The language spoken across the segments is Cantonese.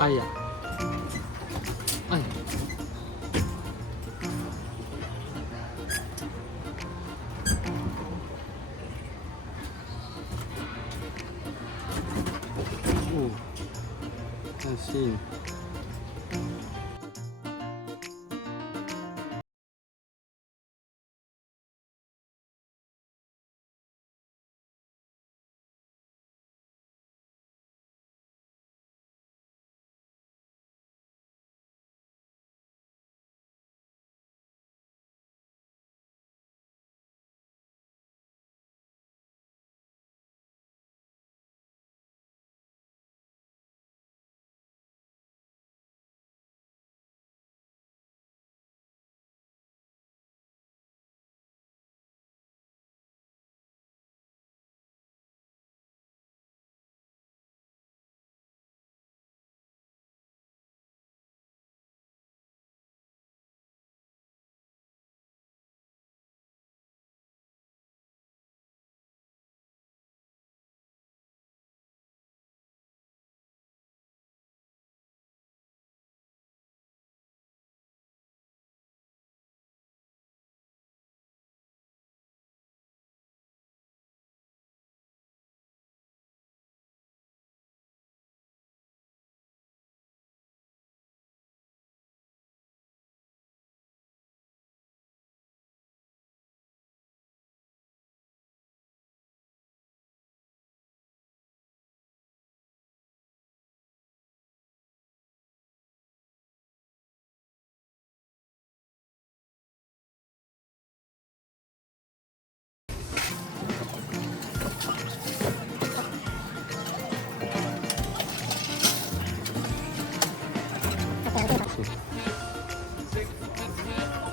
哎呀，哎呀，哦，真是。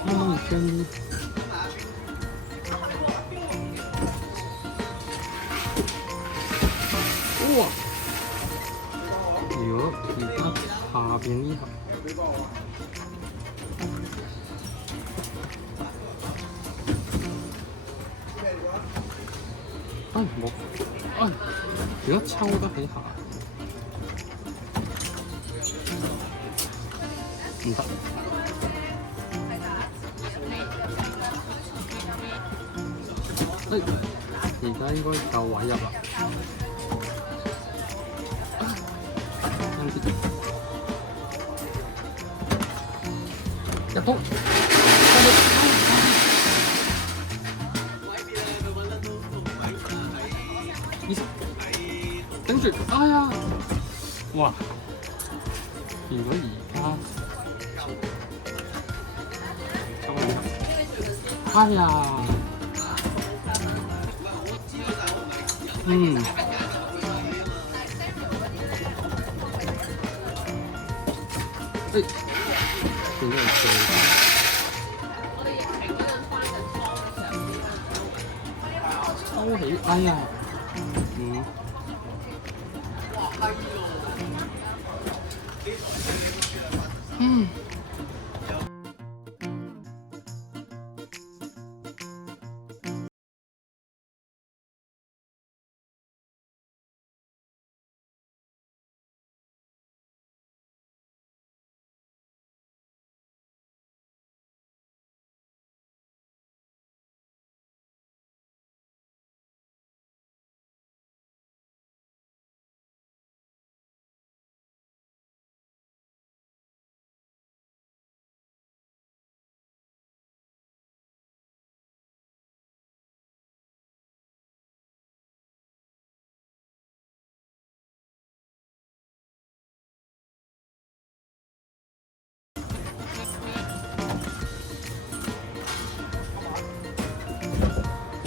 哦，真的。哇！喲，而家下邊呢下，哎冇，哎，如果抽得起下，唔得。哎，而家應該夠位入啦。爭啲入到，20，頂住，哎呀！哇！變咗而家抽入，哎呀！嗯。哎，變咗4，抽起，哎呀！嗯。嗯。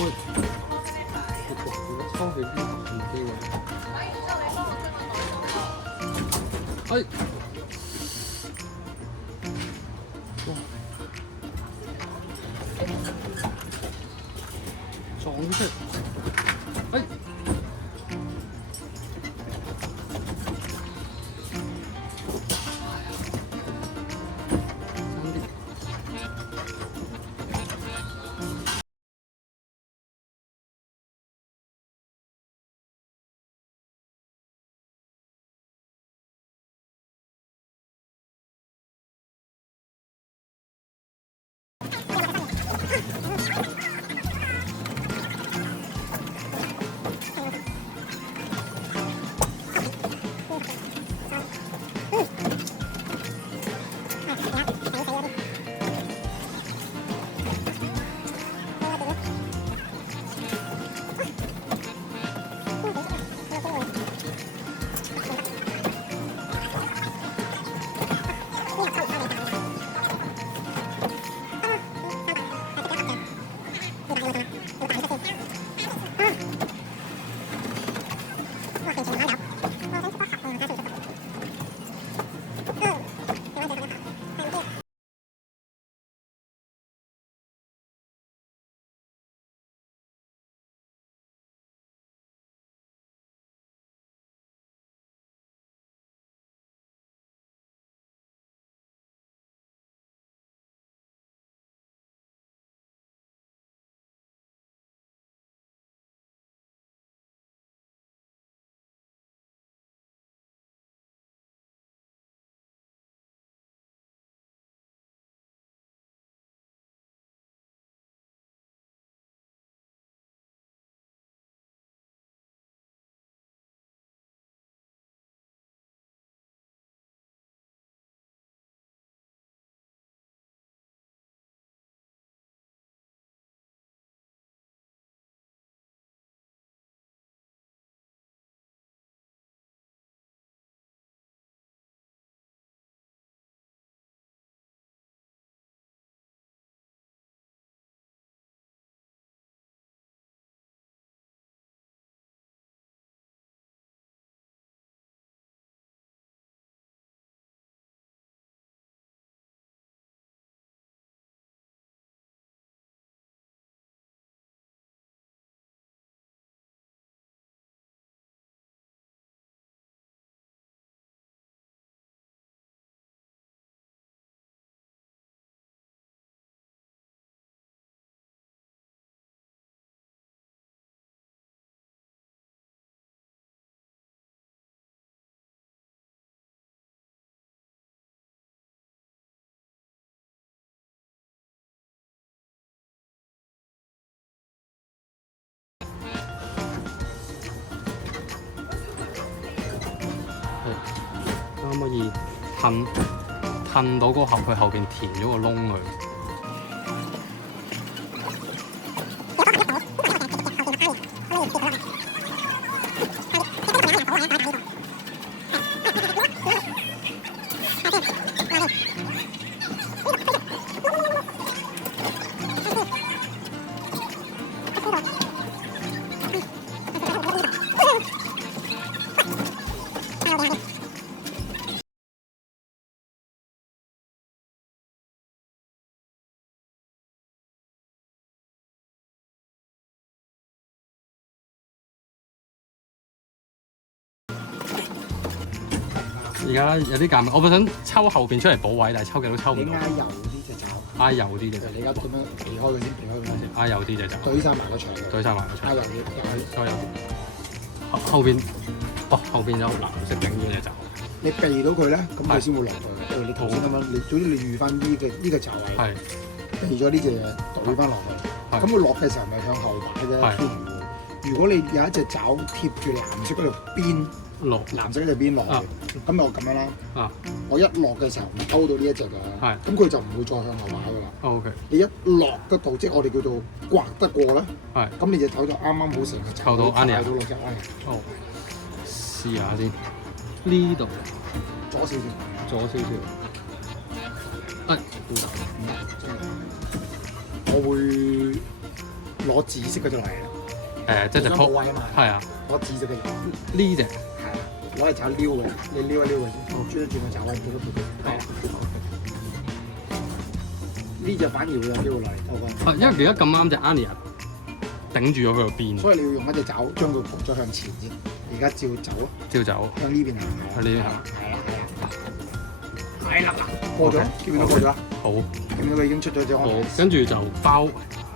喂，如果抽起呢個唔機會，哎，哇，撞咗出嚟，哎。唔可以褪到個盒去後邊填咗個窿佢？而家有啲尷尬，我本想抽後邊出嚟補位，但係抽極都抽唔到。你挨右啲隻爪，挨右啲隻爪，你而家咁樣避開佢先，避開佢先，挨右啲隻爪，對晒埋個牆度，對晒埋個牆，挨右啲，抽右啲。後邊，後邊有藍色頂住隻爪。你避到佢咧，咁佢先會落去。因為你頭先咁樣，你總之你預翻呢個爪位，係避咗呢隻嘢，懟翻落去。咁佢落嘅時候咪向後擺啫。如果你有一隻爪貼住藍色嗰條邊。落藍色嗰隻邊落去，咁我咁樣啦。我一落嘅時候勾到呢一隻嘅，咁佢就唔會再向後擺噶啦。OK。你一落得到，即係我哋叫做刮得過啦。咁你隻手就啱啱好成個扣到 Anya。到落隻 Anya。哦。試下先。呢度。左少少。左少少。我會攞紫色嗰隻嚟。即係隻鋪。係啊。攞紫色嘅。呢隻。攞嚟炒撩嘅，你撩一撩佢先，轉一轉個炒位，轉一轉。係啊。呢隻反而會有機會落嚟偷分。因為而家咁啱隻 Anya 頂住咗佢個邊，所以你要用一隻爪將佢撲咗向前先。而家照走啊！照走。向呢邊行。向呢邊行。係啦，過咗，見唔見到過咗啊？好。見唔見到佢已經出咗隻？好，跟住就包，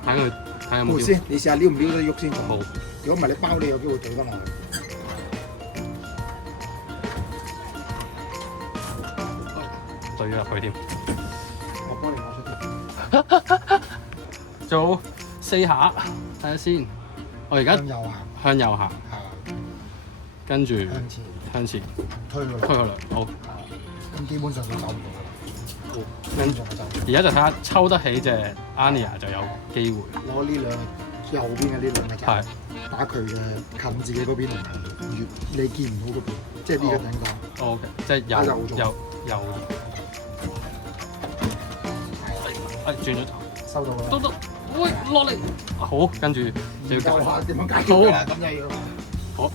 睇佢睇有冇先。你試下撩唔撩得喐先。好。如果唔係你包，你有機會懟翻落去。對咗入去添，我幫你攞出嚟。做4下，睇下先。我而家向右行，向右行，跟住向前推佢落。好。咁基本上佢走唔到。好，跟住而家就睇下抽得起隻 Anya 就有機會。攞呢兩右邊嘅呢兩隻爪，打佢嘅近自己嗰邊同埋越你見唔到嗰邊，即係呢個頂角。OK，即係右。轉咗頭，收到啦。都，喂，落嚟。好，跟住就要教下點樣解決佢啦，咁就要。好。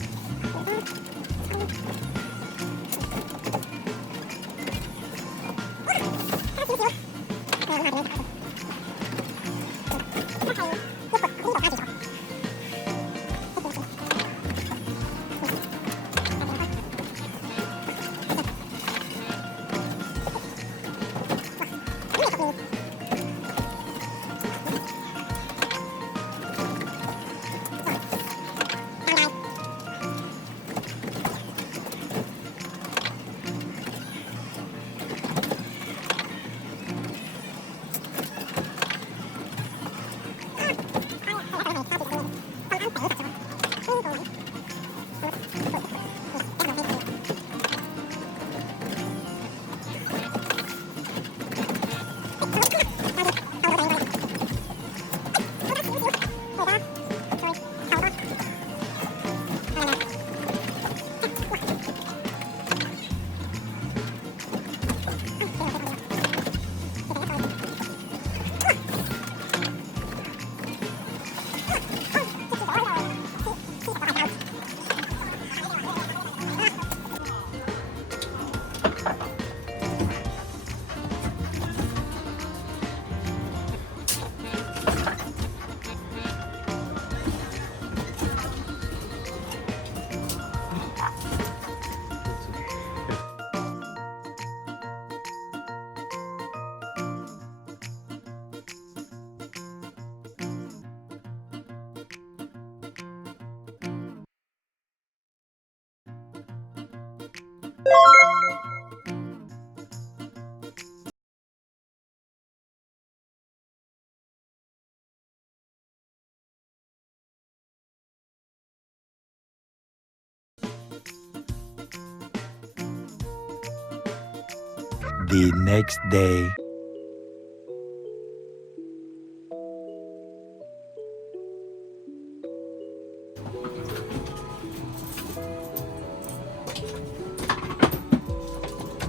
The next day.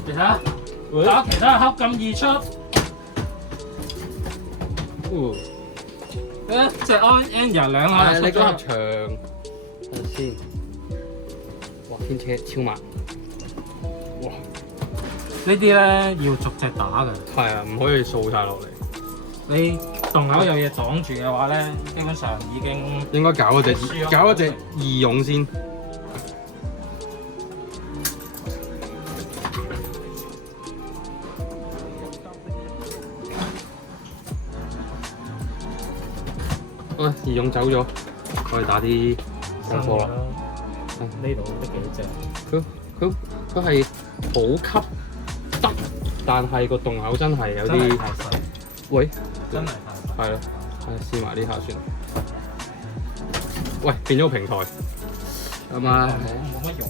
其他打其他盒咁易出，隻安 N 人兩下就出咗。你嗰盒長，睇下先。哇！天車超慢。哇！呢啲咧要逐隻打嘅。係啊，唔可以掃晒落嚟。你洞口有嘢擋住嘅話咧，基本上已經應該搞一隻義勇先。喂，義勇走咗，我哋打啲新貨啦。呢度得幾隻？佢係好吸得，但係個洞口真係有真係啲太細，喂，真係太細。係咯，試埋呢下算。喂，變咗個平台，係咪？冇乜用。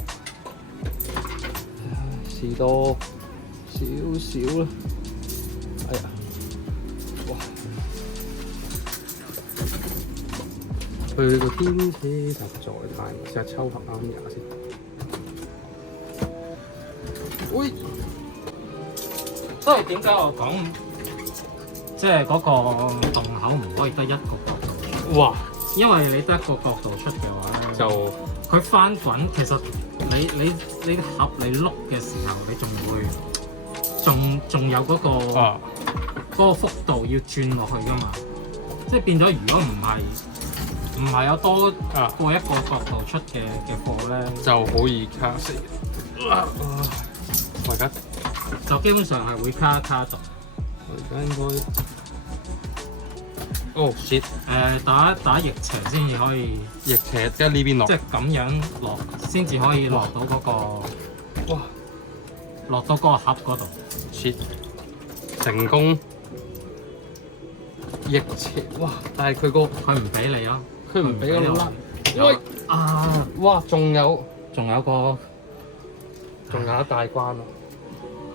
試多少少啦。哎呀，哇！佢個天車實在太〜試下抽合啱牙先。喂，所以點解我講即係嗰個洞口唔可以得一個角度？哇！因為你得一個角度出嘅話咧，就佢翻滾，其實你盒你碌嘅時候，你仲會仲有嗰個幅度要轉落去噶嘛？即係變咗，如果唔係有多過一個角度出嘅貨咧，就好易卡死。我而家就基本上係會卡咗。我而家應該shit！ 打逆斜先至可以，逆斜即係呢邊落，即係咁樣落先至可以落到嗰個，哇！落到嗰個盒嗰度。shit！ 成功逆斜，哇！但係佢唔俾你啊，佢唔俾我甩。喂啊！哇！仲有一大關啊！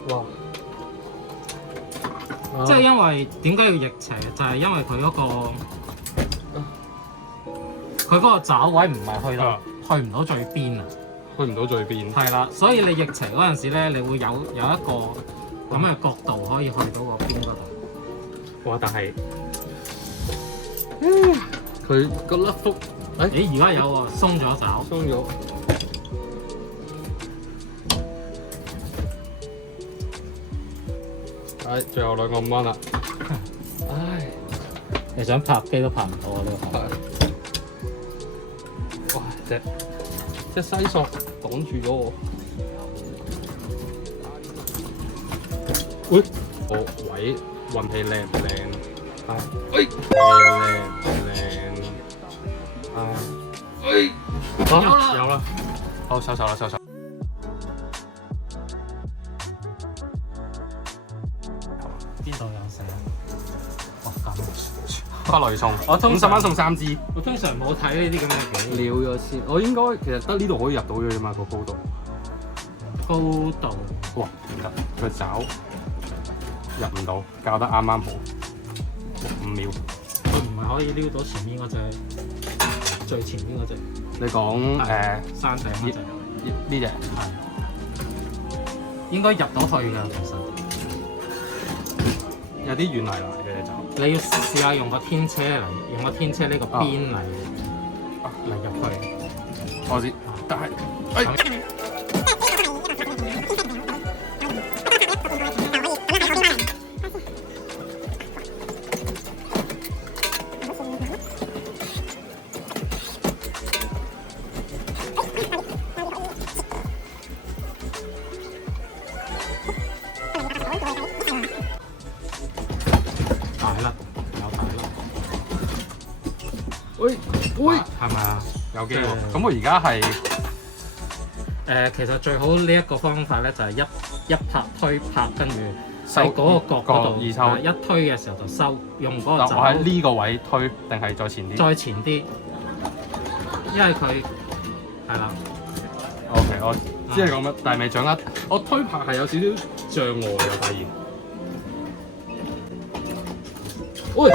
哇！即係因為點解要逆斜？就係因為佢嗰個爪位唔係去唔到最邊啊！去唔到最邊。係啦，所以你逆斜嗰陣時咧，你會有一個咁嘅角度可以去到個邊嗰度。哇！但係佢個甩幅，咦？而家有喎，鬆咗爪。鬆咗。最後2個5蚊啦。唉，你想拍機都拍唔到啊！呢個哇！隻西索擋住咗我。喂，位運氣靚唔靚？唉，喂，靚唔靚？唉，有啦，好收手啦，收手。邊度有寫？哇咁！不雷送，我通常50蚊送3支。我通常冇睇呢啲咁嘅嘅。撩咗先，我應該其實得呢度可以入到嘅啫嘛，個高度。高度。哇！唔得，佢爪入唔到，教得啱啱好，5秒。佢唔係可以撩到前面嗰隻，最前面嗰隻。你講山頂嗰隻。呢隻係。應該入到去㗎，其實。有啲軟泥泥嘅就。你要試下用個天車嚟，用個天車呢個邊嚟入去。我知，但係喂，係咪啊？有機喎。咁我而家係其實最好呢一個方法咧，就係一拍推拍，跟住喺嗰個角嗰度一推嘅時候就收，用嗰個爪。我喺呢個位推，定係再前啲？再前啲，因為佢係啦。OK，我。知係講乜，但係未掌握。我推拍係有少少障礙嘅，我發現。喂！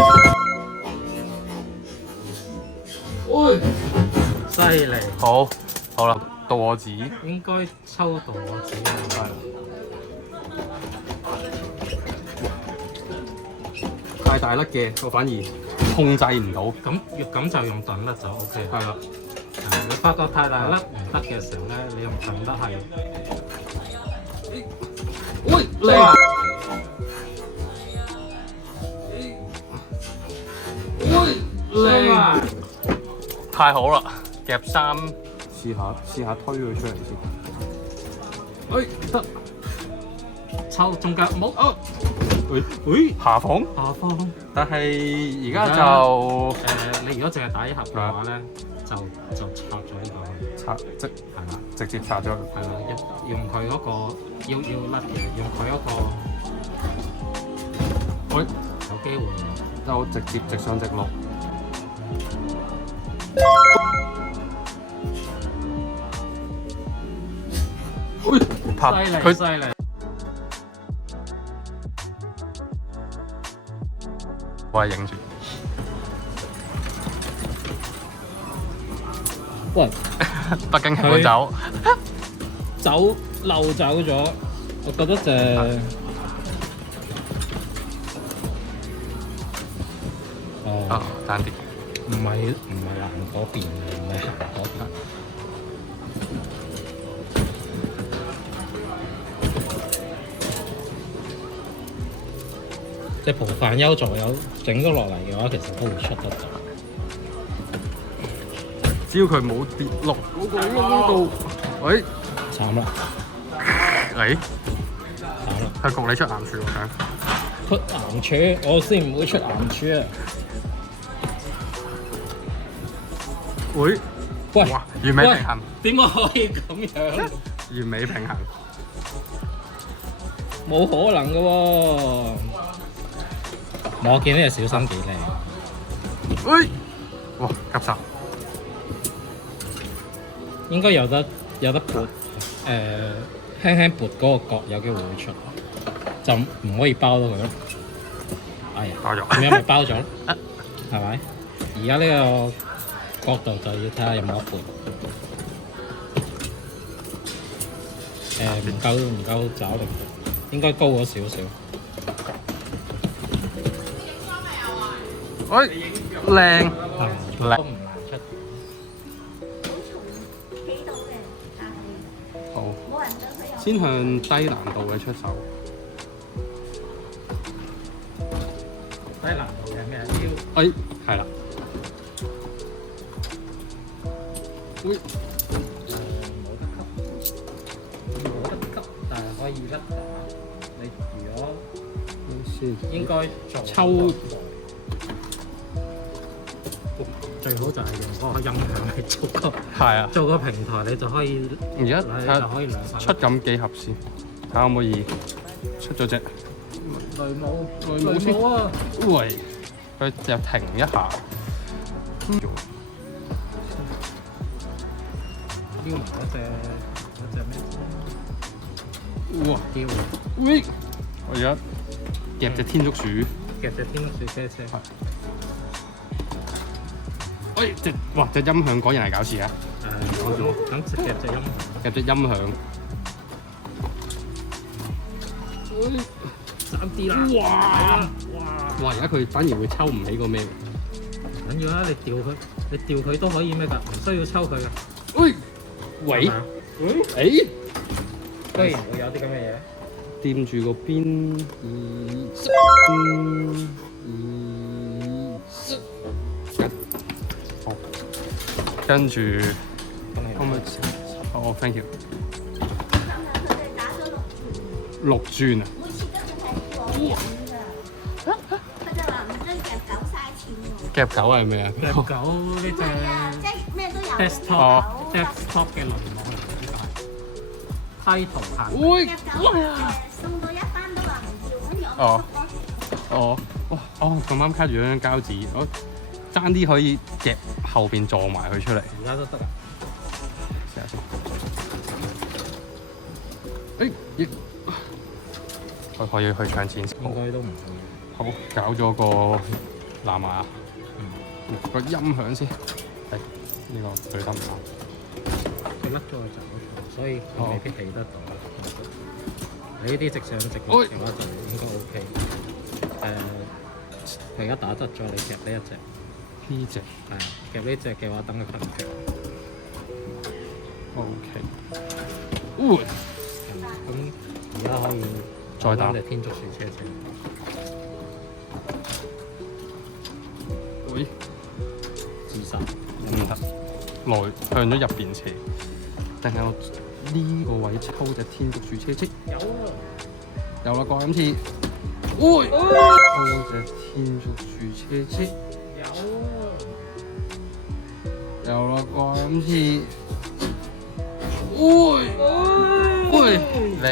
喂！犀利，好啦，到我指。應該抽到我指啦。太大粒嘅，我反而控制唔到。咁就用鈍粒就 OK。係啦。你發覺太大粒唔得嘅時候咧，你用鈍粒係。喂，靚！喂，靚！太好啦，夾三試下推佢出嚟先。哎，得。抽中腳冇哦。下方，但係而家就你如果淨係打一盒嘅話咧，就插咗呢個，係啦，直接插咗，係啦，用佢嗰個要甩嘅，用佢嗰個，喂，有機會就直接直上直落，喂，犀利！我係影住。喂，北京日本酒漏走咗，我覺得爭啲。唔係行嗰邊嘅，唔係行嗰邊。即係蒲飯優座有整咗落嚟嘅話，其實都會出得到。只要佢冇跌落嗰個窿度，喂，慘啦！嚟，慘啦！係焗你出岩柱喎，出岩柱，我先唔會出岩柱啊！喂，哇，完美平衡，點解可以咁樣？完美平衡，冇可能嘅喎！我見呢隻小心幾靚。喂，哇，急手！應該有得撥，輕輕撥嗰個角有機會會出，就唔可以包到佢咯。哎呀，包咗，咁樣咪包咗咯，係咪？而家呢個角度就要睇下有冇得撥。唔夠抓力，應該高咗少少。喂，靚，都唔難出。好，先向低難度嘅出手。低難度嘅咩？要係啦。喂，冇得急，但係可以甩打。你如果先應該抽。最好就係用嗰個音響嚟做個平台，你就可以而家就可以兩份出咁幾盒先，睇下可唔可以出咗隻雷姆啊！喂，佢就停一下，撩埋嗰隻咩？哇！撩！喂，我而家夾隻天竺鼠，夾隻天竺鼠車車。喂，隻音響果然係搞事啊！咁夾隻音響。夾隻音響。爭啲啦！哇！而家佢反而會抽唔起個咩？唔緊要啦，你調佢都可以咩㗎？唔需要抽佢㗎。喂！居然會有啲咁嘅嘢。掂住個邊跟住，可唔可以？哦 ，thank you。6轉啊！夾狗係咩啊？夾狗呢隻 desktop 嘅輪網嚟嘅，呢個係梯圖限。喂！送到一班都話唔要，跟住我咁啱卡住咗張膠紙，我爭啲可以夾後邊撞埋佢出嚟。而家都得啊！試下先。我可以去搶錢先。應該都唔會。好，搞咗個藍牙，個音響先。係呢個對得唔啱？佢甩咗個爪槽，所以佢未必起得到。你呢啲直上直落嘅話就應該 OK。佢而家打側咗，你夾呢一隻。呢隻係啊，夾呢隻嘅話，等佢騰腳。OK。咁而家可以再打隻天竺鼠車先。喂，自殺唔得，來向咗入邊斜，定係我呢個位抽隻天竺鼠車車？有啊，有啦，過今次，喂，抽隻天竺鼠車車，有啦，過今次，喂，靚，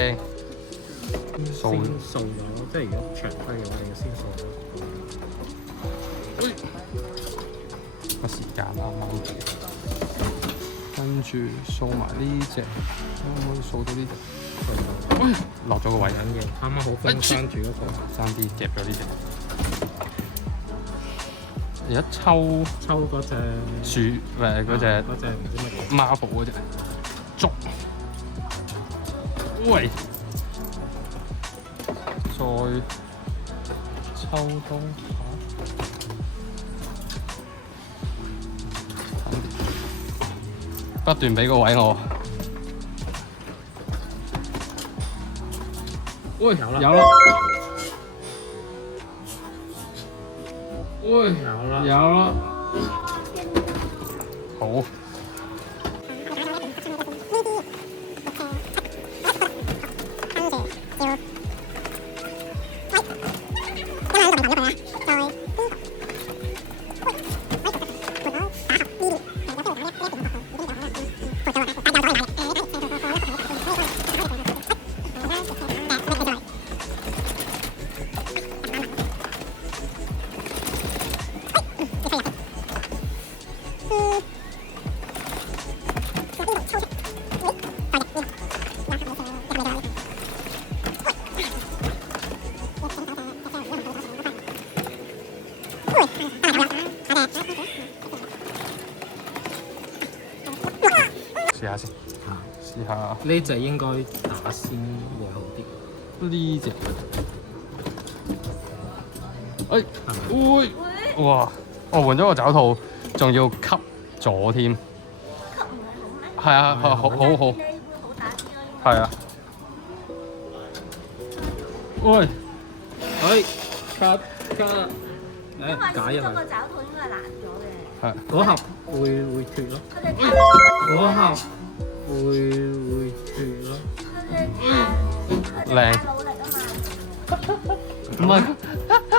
掃咗，即係如果長揮嘅話，你要先掃咗。個時間啱啱好，跟住掃埋呢隻，可唔可以掃到呢隻？落咗個位，緊要，啱啱好封傷住嗰個，爭啲夾咗呢隻。而家抽嗰隻樹嗰隻唔知乜嘢 marble 嗰隻竹，喂，再抽多下。不斷俾個位我，喂，有啦，喂，有啦，好。試下先，試下呢隻應該打先會好啲。呢隻，喂，哇！我換咗個爪套，仲要吸咗添。吸唔係好咩？係啊，好好。你會好打啲咯。係啊。喂，cut，因為少咗個爪套應該係爛咗嘅。係。嗰盒會脱咯。佢哋嗰盒會脱咯。佢哋太努力啊嘛。唔係，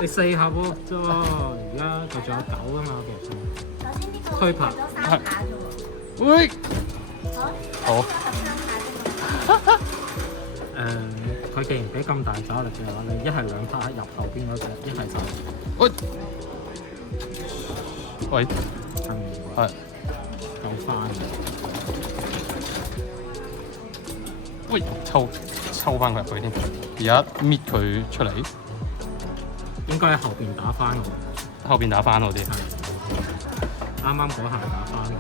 你4盒喎啫喎，而家佢仲有9啊嘛，其實。首先呢個推拍咗3下啫喎。喂，好。佢既然俾咁大阻力嘅話，你一係2拍入後邊嗰隻，一係就喂，趁面係夠翻。喂，抽翻佢入去添，而家搣佢出嚟，應該喺後邊打翻我。後邊打翻好啲。啱啱嗰下打翻我。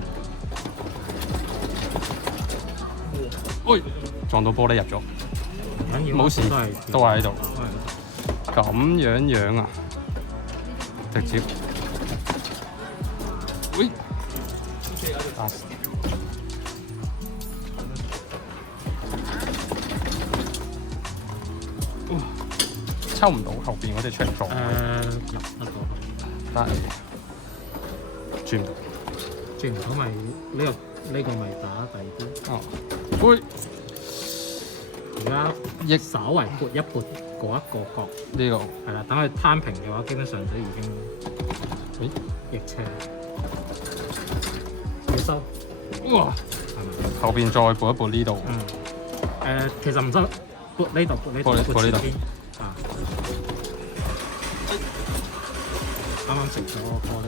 喂，撞到玻璃入咗。冇事，都係喺度。咁樣啊，直接，喂，抽唔到後邊嗰隻出嚟撞。入得到。但係轉唔到。轉唔到咪呢個咪打第二啲。哦，喂。而家亦稍為撥一撥嗰一個角，呢個係啦，等佢攤平嘅話，基本上都已經逆車。要收，哇！後邊再撥一撥呢度。其實唔收，撥呢度，撥呢度，撥呢度。啊！啱啱食咗個玻璃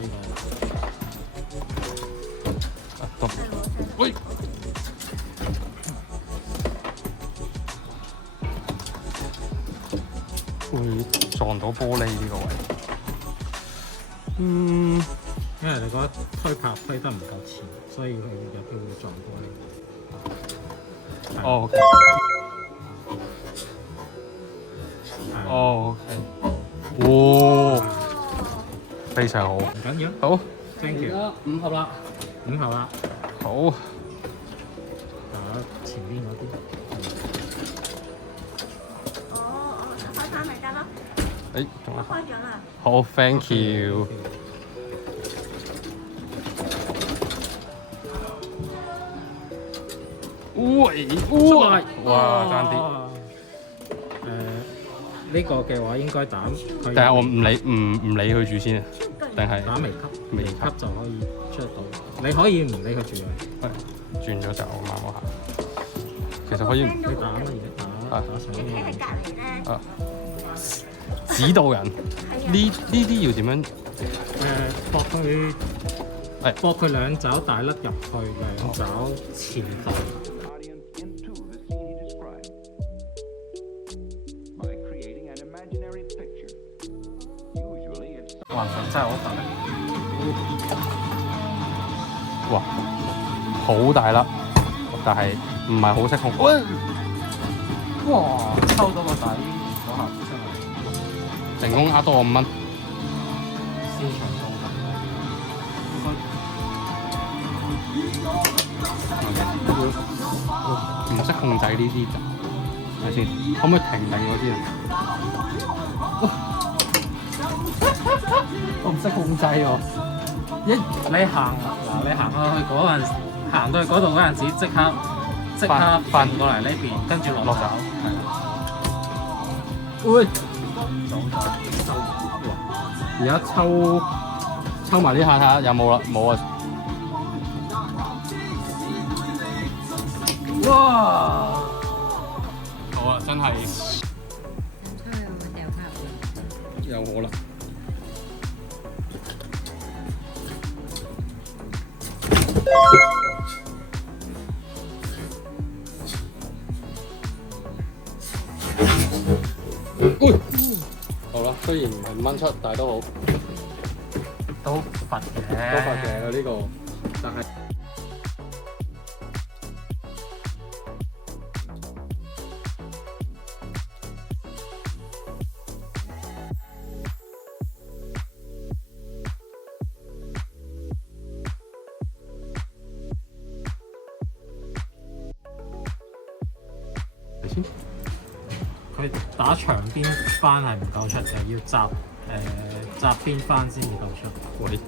個。喂！撞到玻璃呢個位。因為你覺得推拍推得唔夠前，所以佢有機會撞玻璃。哦 ，OK。哦，OK。哇，非常好。唔緊要。好 ，thank you。五盒啦。五盒啦。好。打前邊嗰啲。開翻咪得咯。誒，仲有。開咗啦。好 ，thank you。喂，哇，爭啲。呢個嘅話應該打佢。但係我唔理佢住先啊，定係打微級，微級就可以出到。你可以唔理佢住嘅，轉咗就啱我下。其實可以你打乜嘢打上你喺隔離咧。指導人呢啲要點樣？駁佢兩爪大粒入去，兩爪前頭。哇！真係好大力！哇，好大粒，但係唔係好識控。哇！抽到個底嗰下真係成功呃多我5蚊。市場到唔識控制呢啲就係咪先？可唔可以停定嗰啲啊？我唔識控制喎。你行嗱，你行去嗰陣，行到去嗰度嗰陣時，即刻翻過嚟呢邊，跟住落手。喂，走咗，而家抽埋呢下睇下有冇啦，冇啊！哇！好啊，真係有可能。好啦，雖然唔係5蚊出，但係都好，都罰嘅，都罰嘅呢個，但係。佢打長邊翻係唔夠出嘅，要側邊翻先至夠出。喂，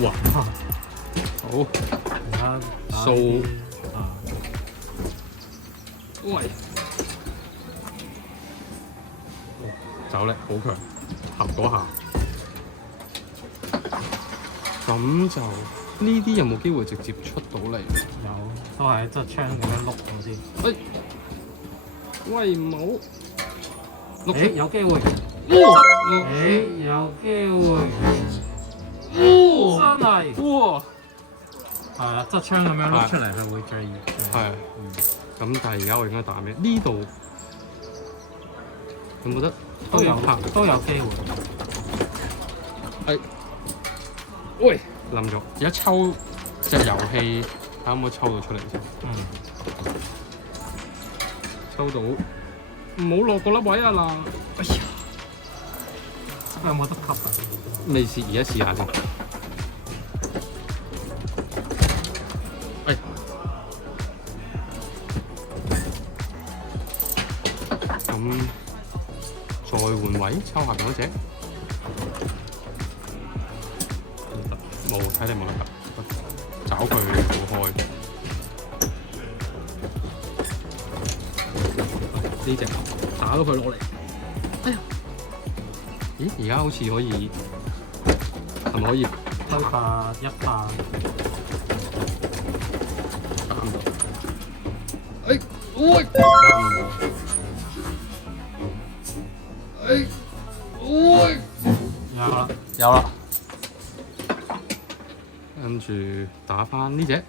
哇，好，而家掃喂，走力好強，合嗰下。咁就呢啲有冇機會直接出到嚟？有，都係喺側窗咁樣碌咗先。喂，唔好誒，有機會。誒，有機會。真係。哇！係啊，側窗咁樣碌出嚟係會最熱。係。咁但係而家我應該打咩？呢度有冇得都有機會。係。喂，冧咗！而家抽隻遊戲，睇可唔可以抽到出嚟先？抽到，唔好落個粒位啊嗱！哎呀，佢有冇得吸啊？未試，而家試下先。哎，咁再換位，抽下邊嗰隻。冇，睇你冇得㗎，找佢冇開。呢隻打到佢落嚟，哎呀！咦，而家好似可以，係咪可以推發一發？打唔到。哎，喂！打唔到。哎，喂！有啦，有啦。住打翻呢只。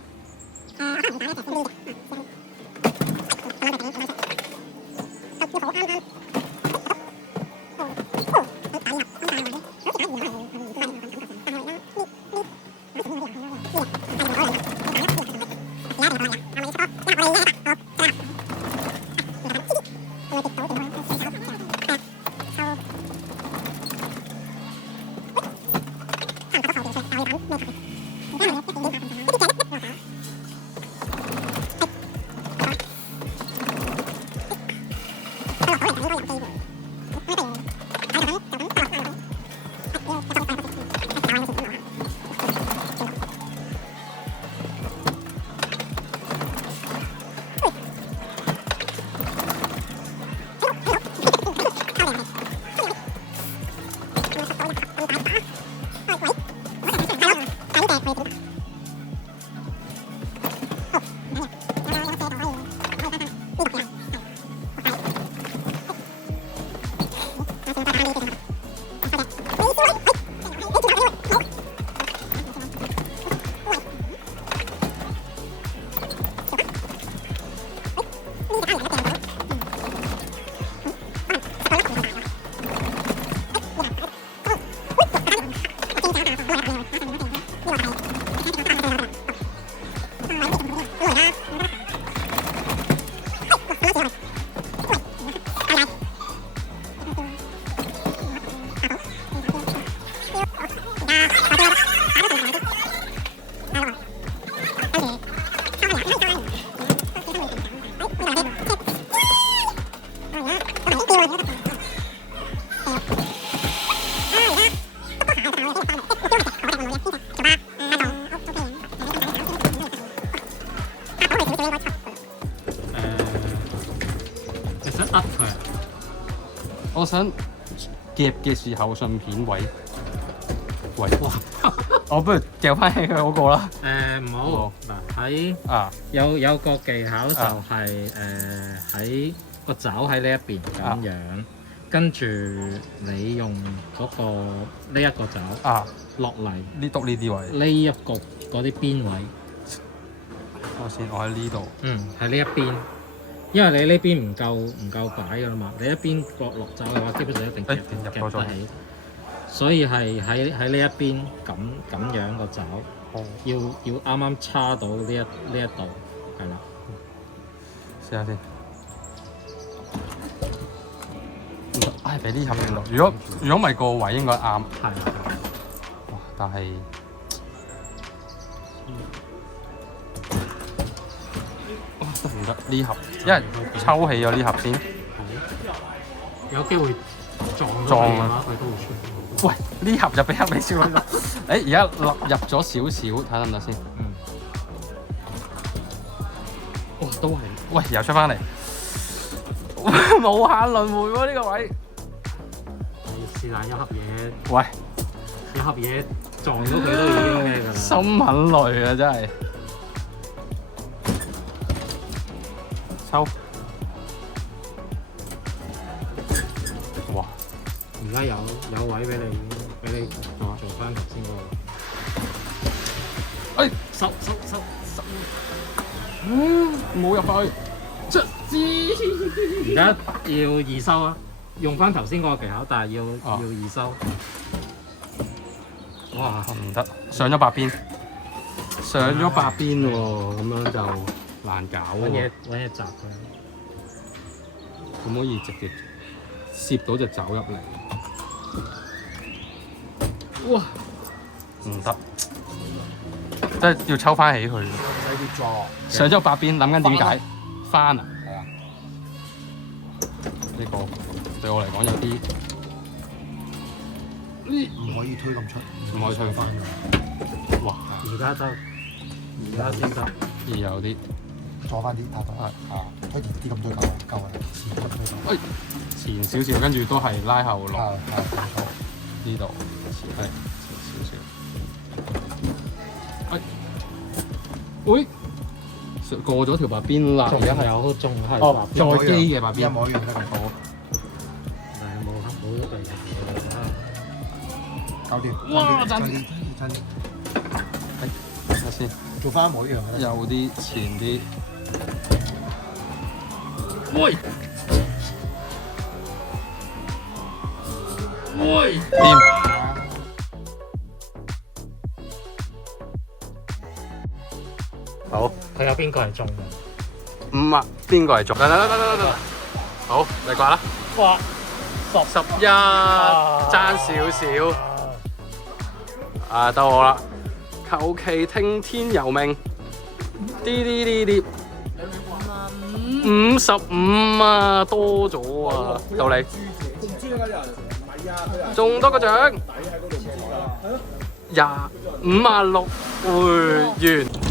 你想呃佢？我想夾嘅時候順便喂，哇！我不如掉翻起佢嗰個啦。唔好嗱喺啊，有個技巧就係喺個爪喺呢一邊咁樣，跟住你用嗰個呢一個爪落嚟呢篤呢啲位。呢一個嗰啲邊位。我喺呢度。喺呢一邊，因為你呢邊唔夠擺㗎啦嘛，你一邊角落爪嘅話，基本上一定夾得起。所以係喺呢一邊咁樣個爪，要啱啱叉到呢一度，係啦。試下先。唉，俾啲冚令落。如果唔係個位應該啱。係。哇！但係得唔得呢盒？因為抽起咗呢盒先。有機會撞啊！佢都會出。喂，呢盒就俾黑尾燒啦。而家入咗少少，睇得唔得先？哇，都係。喂，又出翻嚟。無限輪迴喎呢個位。是但一盒嘢。喂，一盒嘢撞咗佢都已經咩㗎啦。心很累啊，真係。抽。哇！而家有位俾你做翻頭先嗰個。哎，收！冇入去。卒之。而家要二收啊！用翻頭先嗰個技巧，但係要二收。哇！唔得，上咗白邊喎，咁樣就難搞喎。揾嘢砸佢。可唔可以直接攝到隻爪入嚟？哇！唔得，即係要抽翻起佢。上咗白邊，諗緊點解翻啊？係啊。呢個對我嚟講有啲唔可以推咁出，唔可以推翻㗎。哇！而家先得。而有啲左翻啲，推前啲咁多夠啊，前咁多。前少少，跟住都係拉後落。係呢度前少少。喂，過咗條白邊啦。仲係再機嘅白邊。一模一樣得咁多。冇咗對搞掂。哇！真。先，做翻一模一樣嘅。右啲前啲。喂！喂！掂。好。佢有邊個係中嘅？ 5啊，邊個係中？得，好，你掛啦。哇11，爭少少。啊，到我啦。求其聽天由命。啲。55啊，多咗啊，到你。中多個獎。55啊6，完。